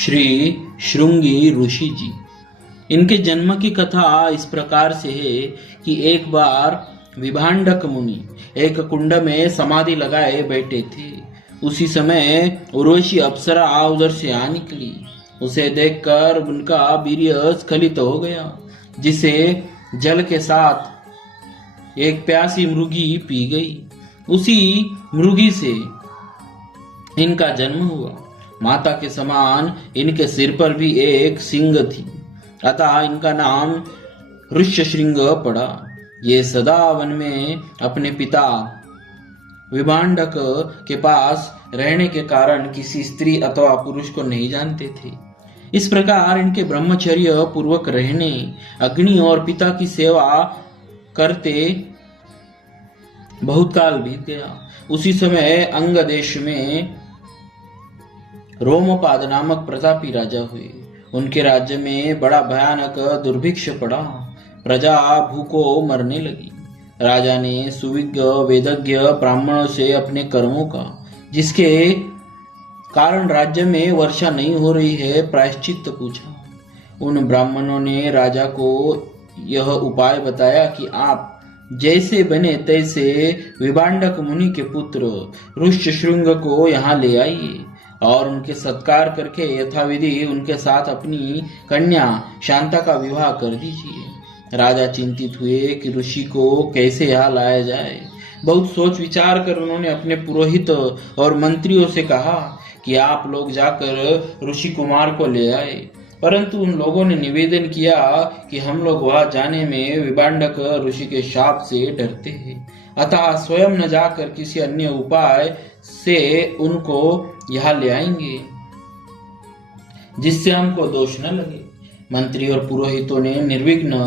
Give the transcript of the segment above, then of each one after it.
श्री श्रृंगी ऋषि जी। इनके जन्म की कथा इस प्रकार से है कि एक बार विभांडक मुनि एक कुंड में समाधि लगाए बैठे थे। उसी समय उर्वशी अप्सरा उधर से आ निकली। उसे देखकर उनका वीर्य स्खलित हो गया, जिसे जल के साथ एक प्यासी मृगी पी गई। उसी मृगी से इनका जन्म हुआ। माता के समान इनके सिर पर भी एक सिंग थी, अतः इनका नाम ऋष्यशृंग पड़ा। ये सदा वन में अपने पिता विभांडक के पास रहने के कारण किसी स्त्री अथवा पुरुष को नहीं जानते थे। इस प्रकार इनके ब्रह्मचर्य पूर्वक रहने, अग्नि और पिता की सेवा करते बहुत काल बीत गया। उसी समय अंग देश में रोमपाद नामक प्रतापी राजा हुए। उनके राज्य में बड़ा भयानक दुर्भिक्ष पड़ा। प्रजा भूखों मरने लगी। राजा ने सुविज्ञ वेदज्ञ ब्राह्मणों से अपने कर्मों का, जिसके कारण राज्य में वर्षा नहीं हो रही है, प्रायश्चित पूछा। उन ब्राह्मणों ने राजा को यह उपाय बताया कि आप जैसे बने तैसे विभांडक मुनि के पुत्र ऋष्यशृंग को यहाँ ले आइए और उनके सत्कार करके यथाविधि उनके साथ अपनी कन्या शांता का विवाह कर दीजिए। राजा चिंतित हुए कि ऋषि को कैसे यहाँ लाया जाए। बहुत सोच विचार कर उन्होंने अपने पुरोहित और मंत्रियों से कहा कि आप लोग जाकर ऋषि कुमार को ले आए। परंतु उन लोगों ने निवेदन किया कि हम लोग वहां जाने में विभांडक ऋषि के शाप से डरते हैं, अतः स्वयं न जाकर किसी अन्य उपाय से उनको यहाँ ले आएंगे जिससे हमको दोष न लगे। मंत्री और पुरोहितों ने निर्विघ्न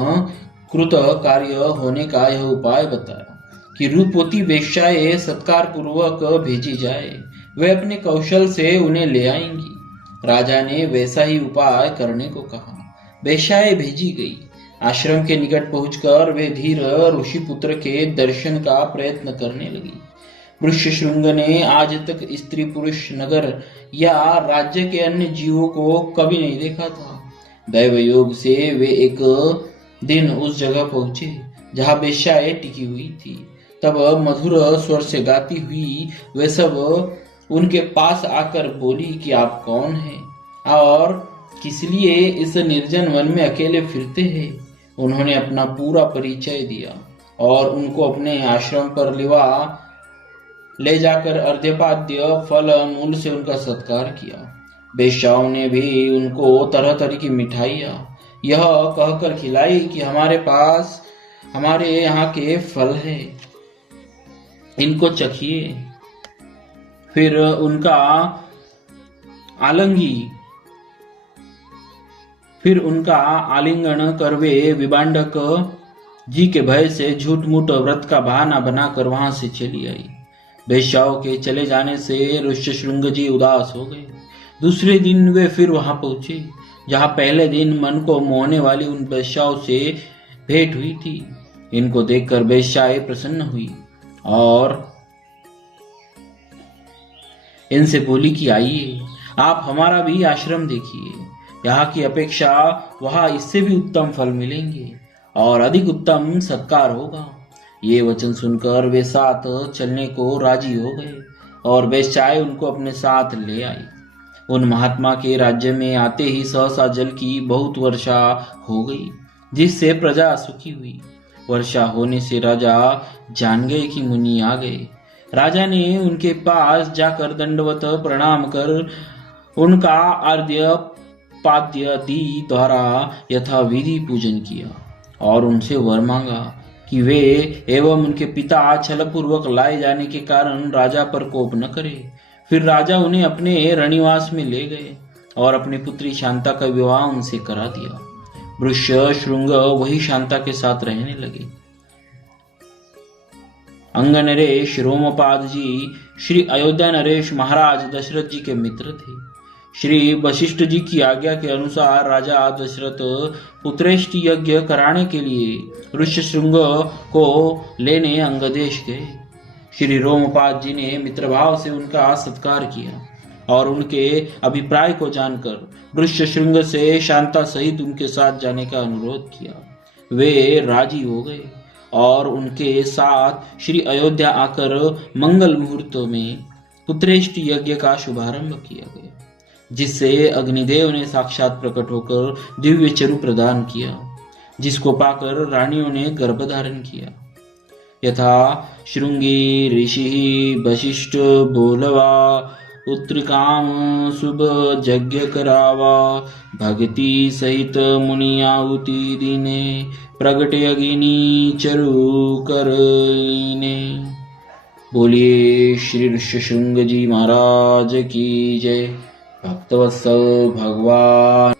कृत कार्य होने का यह उपाय बताया कि रूपवती वेश्याएं सत्कार पूर्वक भेजी जाए। वे अपने कौशल से उन्हें ले आएंगी। राजा ने वैसा ही उपाय करने को कहा। वेश्याएं भेजी गई। आश्रम के निकट पहुंचकर वे धीर ऋषि पुत्र के दर्शन का प्रयत्न करने लगी। ऋष्यशृंग ने आज तक स्त्री पुरुष, नगर या राज्य के अन्य जीवों को कभी नहीं देखा था। दैव योग से वे एक दिन उस जगह पहुंचे जहां वेश्याएं टिकी हुई थी। तब मधुर स्वर से गाती हुई वे सब उनके पास आकर बोली कि आप कौन हैं और किस लिए इस निर्जन वन में अकेले फिरते हैं। उन्होंने अपना पूरा परिचय दिया और उनको अपने आश्रम पर ले जाकर अर्घ्यपाद्य फल मूल से उनका सत्कार किया। वेश्याओं ने भी उनको तरह तरह की मिठाइयाँ यह कहकर खिलाई कि हमारे यहाँ के फल है, इनको चखिए। फिर उनका आलिंगन कर वे विभांडक जी के भय से झूठ मूठ व्रत का बहाना बनाकर वहां से चली आई। वेश्याओं के चले जाने से ऋष्यशृंग जी उदास हो गए। दूसरे दिन वे फिर वहां पहुंचे जहां पहले दिन मन को मोहने वाली उन वेश्याओं से भेंट हुई थी। इनको देखकर वेश्याएं प्रसन्न हुई और इनसे बोली कि आइए, आप हमारा भी आश्रम देखिए। यहाँ की अपेक्षा वहां इससे भी उत्तम फल मिलेंगे और अधिक उत्तम सत्कार होगा। ये वचन सुनकर वे साथ चलने को राजी हो गए और वेश्याएं उनको अपने साथ ले आई। उन महात्मा के राज्य में आते ही सहसा जल की बहुत वर्षा हो गई, जिससे प्रजा सुखी हुई। वर्षा होने से राजा जान गए कि मुनि आ गए। राजा ने उनके पास जाकर दंडवत प्रणाम कर उनका अर्घ्य पाद्य दी द्वारा यथाविधि पूजन किया और उनसे वर मांगा कि वे एवं उनके पिता छलपूर्वक लाए जाने के कारण राजा पर कोप न करे। फिर राजा उन्हें अपने रणिवास में ले गए और अपनी पुत्री शांता का विवाह उनसे करा दिया। ऋष्यशृंग वही शांता के साथ रहने लगे। अंग नरेश रोमपाद जी श्री अयोध्या नरेश महाराज दशरथ जी के मित्र थे। श्री वशिष्ठ जी की आज्ञा के अनुसार राजा दशरथ पुत्रेष्टि यज्ञ कराने के लिए ऋष्यशृंग को लेने अंगदेश गए। श्री रोमपाद जी ने मित्रभाव से उनका सत्कार किया। और उनके अभिप्राय को जानकर ऋष्यशृंग से शांता सहित उनके साथ जाने का अनुरोध किया। वे राजी हो गए और उनके साथ श्री अयोध्या आकर मंगल मुहूर्तों में पुत्रेष्टि यज्ञ का शुभारंभ किया गया, जिससे अग्निदेव ने साक्षात प्रकट होकर दिव्य चरु प्रदान किया, जिसको पाकर रानियों ने गर्भधारण किया। यथा श्रृंगी ऋषि वशिष्ठ बोलवा उत्तरिकाम शुभ यज्ञ करावा भक्ति सहित मुनि आहुति दीने प्रगटे अग्नि चरु करने। बोलिए श्री ऋष्यशृंग जी महाराज की जय। भक्तवत्सल भगवान